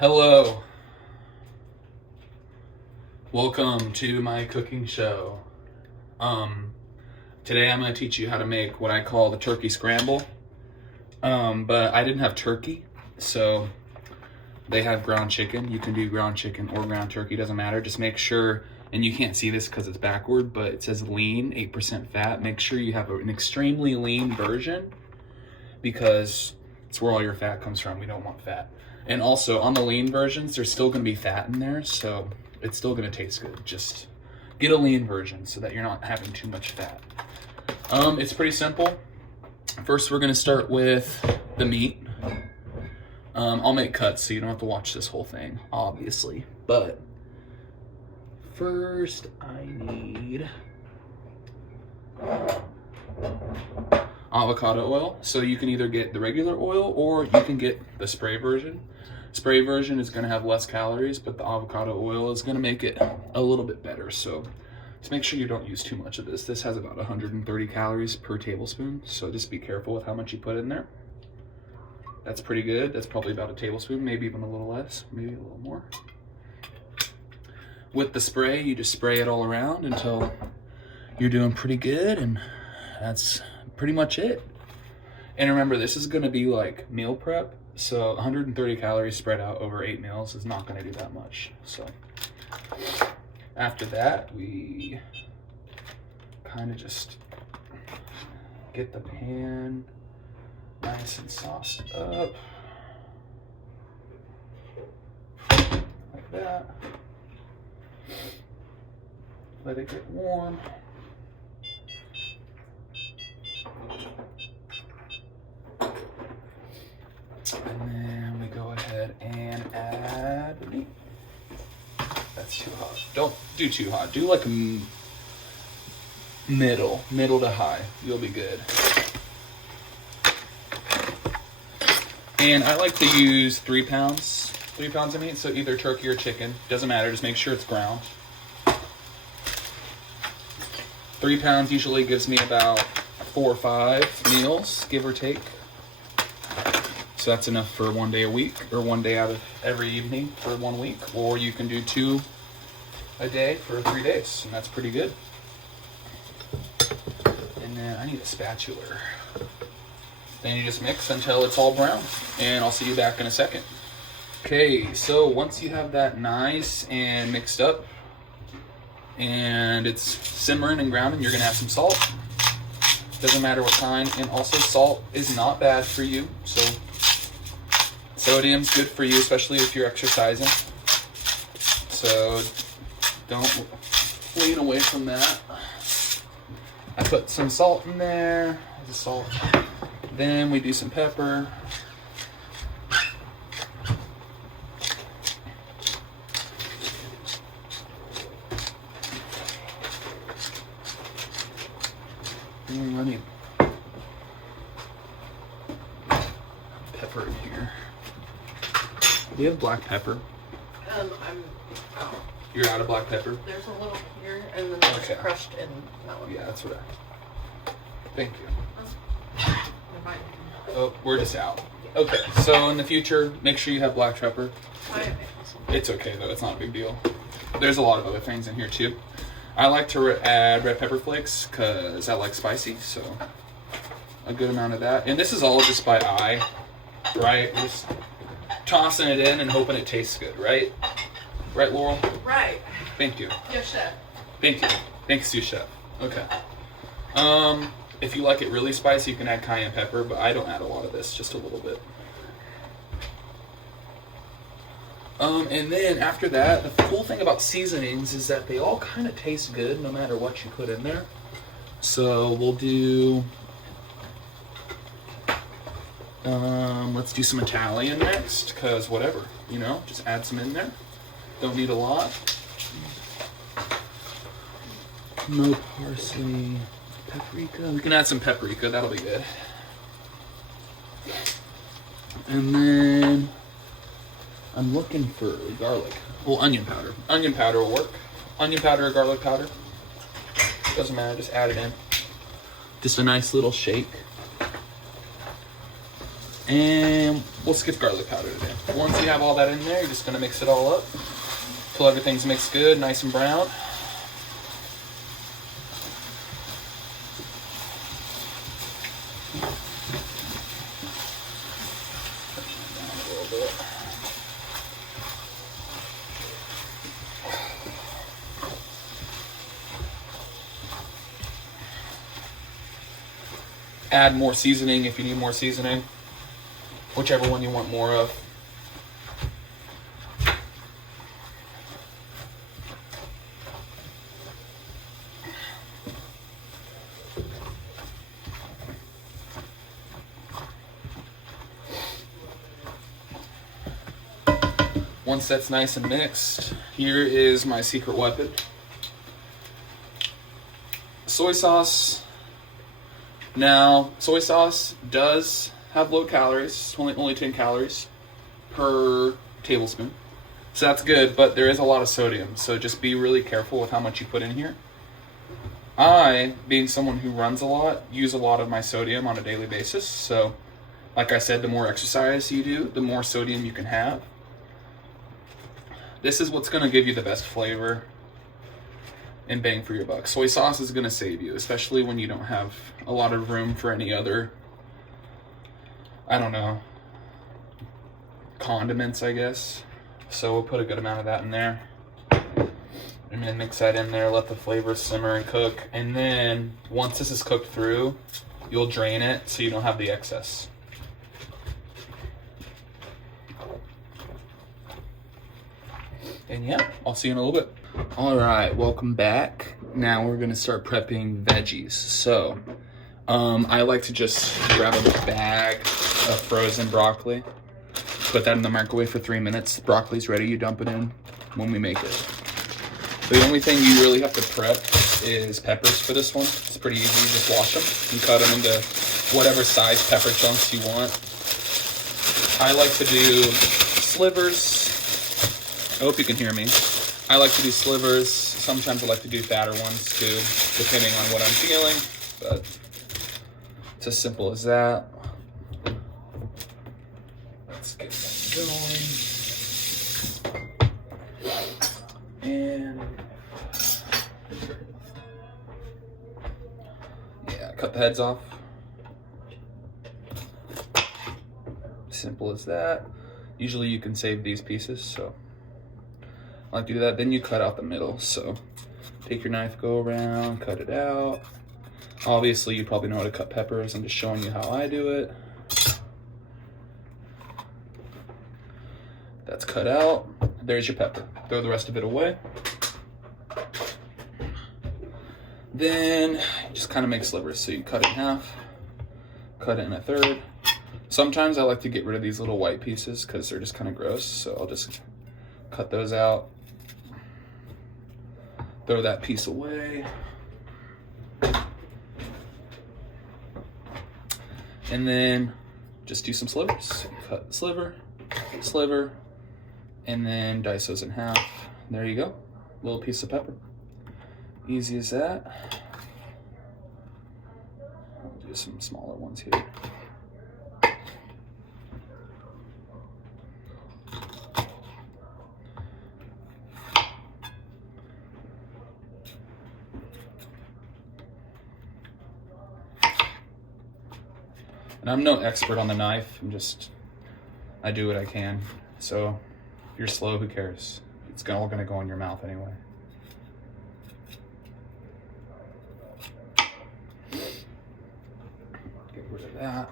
Hello. Welcome to my cooking show. Today I'm going to teach you how to make what I call the turkey scramble. But I didn't have turkey, so they have ground chicken. You can do ground chicken or ground turkey, doesn't matter. Just make sure, and you can't see this because it's backward, but it says lean, 8% fat. Make sure you have an extremely lean version because it's where all your fat comes from. We don't want fat. And also on the lean versions, there's still going to be fat in there, so it's still going to taste good. Just get a lean version so that you're not having too much fat. It's pretty simple. First, we're going to start with the meat. I'll make cuts so you don't have to watch this whole thing, obviously. But first, I need avocado oil. So you can either get the regular oil or you can get the spray version. Spray version is going to have less calories, but the avocado oil is going to make it a little bit better. So just make sure you don't use too much of this. This has about 130 calories per tablespoon, so just be careful with how much you put in there. That's pretty good. That's probably about a tablespoon, maybe even a little less, maybe a little more. With the spray, you just spray it all around until you're doing pretty good, and that's pretty much it. And remember, this is going to be like meal prep, so 130 calories spread out over 8 meals is not going to do that much. So after that, we kind of just get the pan nice and sauced up like that. Let it get warm. And then we go ahead and add the meat. That's too hot. Don't do too hot. Do like a middle to high. You'll be good. And I like to use 3 pounds of meat, so either turkey or chicken. Doesn't matter, just make sure it's ground. 3 pounds usually gives me about 4 or 5 meals, give or take. So that's enough for 1 day a week, or 1 day out of every evening for 1 week. Or you can do 2 a day for 3 days, and that's pretty good. And then I need a spatula. Then you just mix until it's all brown, and I'll see you back in a second. Okay, so once you have that nice and mixed up, and it's simmering and grounding, you're gonna add some salt. Doesn't matter what kind, and also salt is not bad for you, so sodium's good for you, especially if you're exercising. So don't lean away from that. I put some salt in there, the salt. Then we do some pepper. I need pepper in here. Do you have black pepper? You're out of black pepper? There's a little here, and then there's crushed in that one. Yeah, that's what thank you. Fine. Oh, we're just out. Okay, so in the future, make sure you have black pepper. It's okay though, it's not a big deal. There's a lot of other things in here too. I like to add red pepper flakes because I like spicy, so a good amount of that. And this is all just by eye, right? We're just tossing it in and hoping it tastes good, right? Right, Laurel? Right. Thank you. Yes, chef. Thank you. Thanks, you, chef. Okay. If you like it really spicy, you can add cayenne pepper, but I don't add a lot of this, just a little bit. And then after that, the cool thing about seasonings is that they all kind of taste good no matter what you put in there. So we'll do, let's do some Italian next, because whatever, you know, just add some in there. Don't need a lot. No parsley. Paprika. We can add some paprika, that'll be good. And then I'm looking for garlic. Well, onion powder. Onion powder will work. Onion powder or garlic powder. Doesn't matter, just add it in. Just a nice little shake. And we'll skip garlic powder today. Once you have all that in there, you're just gonna mix it all up until everything's mixed good, nice and brown. Add more seasoning if you need more seasoning, whichever one you want more of. Once that's nice and mixed, here is my secret weapon. Soy sauce. Now, soy sauce does have low calories. It's only 10 calories per tablespoon. So that's good, but there is a lot of sodium. So just be really careful with how much you put in here. I, being someone who runs a lot, use a lot of my sodium on a daily basis. So, like I said, the more exercise you do, the more sodium you can have. This is what's going to give you the best flavor and bang for your buck. Soy sauce is going to save you, especially when you don't have a lot of room for any other, I don't know, condiments, I guess. So we'll put a good amount of that in there. And then mix that in there, let the flavor simmer and cook. And then once this is cooked through, you'll drain it so you don't have the excess. And yeah, I'll see you in a little bit. All right, welcome back. Now we're gonna start prepping veggies. So, I like to just grab a bag of frozen broccoli, put that in the microwave for 3 minutes. The broccoli's ready, you dump it in when we make it. The only thing you really have to prep is peppers for this one. It's pretty easy, you just wash them and cut them into whatever size pepper chunks you want. I like to do slivers. I hope you can hear me. I like to do slivers. Sometimes I like to do fatter ones too, depending on what I'm feeling. But it's as simple as that. Let's get that going. And yeah, cut the heads off. Simple as that. Usually you can save these pieces, so I like to do that. Then you cut out the middle. So take your knife, go around, cut it out. Obviously, you probably know how to cut peppers. I'm just showing you how I do it. That's cut out. There's your pepper. Throw the rest of it away. Then you just kind of make slivers. So you cut it in half, cut it in a third. Sometimes I like to get rid of these little white pieces because they're just kind of gross. So I'll just cut those out. Throw that piece away. And then just do some slivers. Cut the sliver, sliver, and then dice those in half. There you go. Little piece of pepper. Easy as that. I'll do some smaller ones here. And I'm no expert on the knife. I do what I can. So if you're slow, who cares? It's all gonna go in your mouth anyway. Get rid of that.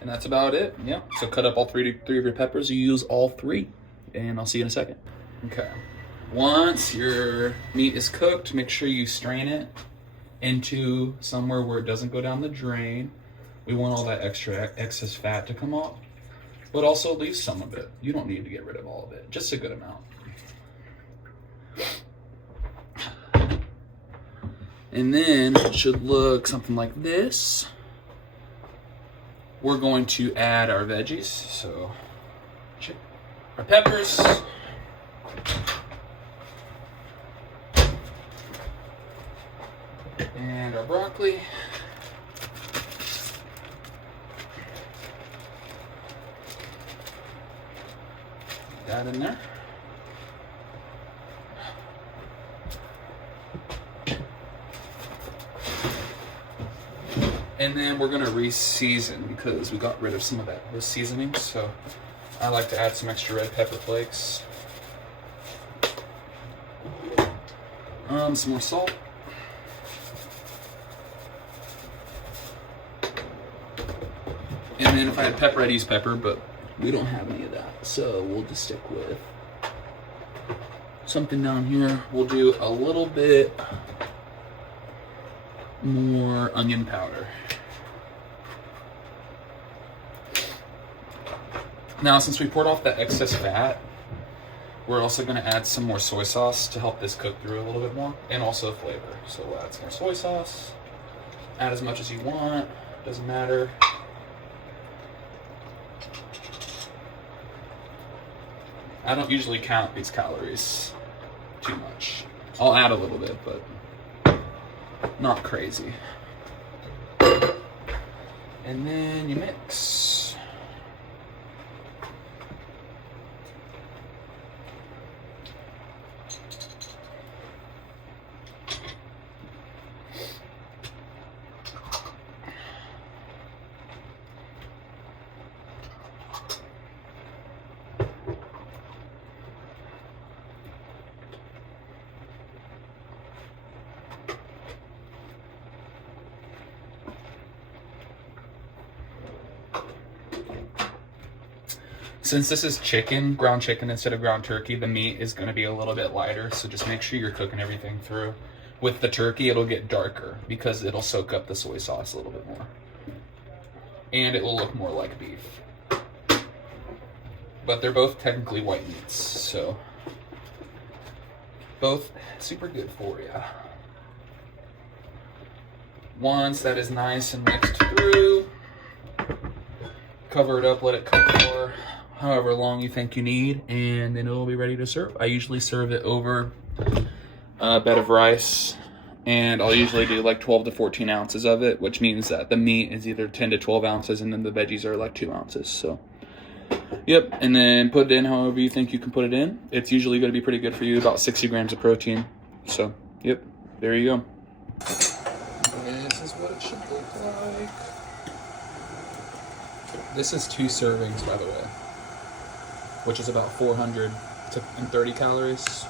And that's about it. Yeah. So cut up all three of your peppers. You use all three, and I'll see you in a second. Okay. Once your meat is cooked, make sure you strain it into somewhere where it doesn't go down the drain. We want all that excess fat to come off, but also leave some of it. You don't need to get rid of all of it, just a good amount. And then it should look something like this. We're going to add our veggies. So our peppers. And broccoli. That in there. And then we're gonna re-season because we got rid of some of those seasonings. So I like to add some extra red pepper flakes. Some more salt. And then if I had pepper, I'd use pepper, but we don't have any of that. So we'll just stick with something down here. We'll do a little bit more onion powder. Now, since we poured off that excess fat, we're also going to add some more soy sauce to help this cook through a little bit more, and also flavor. So we'll add some more soy sauce. Add as much as you want, doesn't matter. I don't usually count these calories too much. I'll add a little bit, but not crazy. And then you mix. Since this is chicken, ground chicken instead of ground turkey, the meat is going to be a little bit lighter, so just make sure you're cooking everything through. With the turkey, it'll get darker because it'll soak up the soy sauce a little bit more. And it will look more like beef. But they're both technically white meats, so both super good for you. Once that is nice and mixed through, cover it up, let it cook for however long you think you need, and then it'll be ready to serve. I usually serve it over a bed of rice, and I'll usually do like 12 to 14 ounces of it, which means that the meat is either 10 to 12 ounces, and then the veggies are like 2 ounces. So, yep, and then put it in however you think you can put it in. It's usually going to be pretty good for you, about 60 grams of protein. So, yep, there you go. This is what it should look like. This is 2 servings, by the way, which is about 430 calories.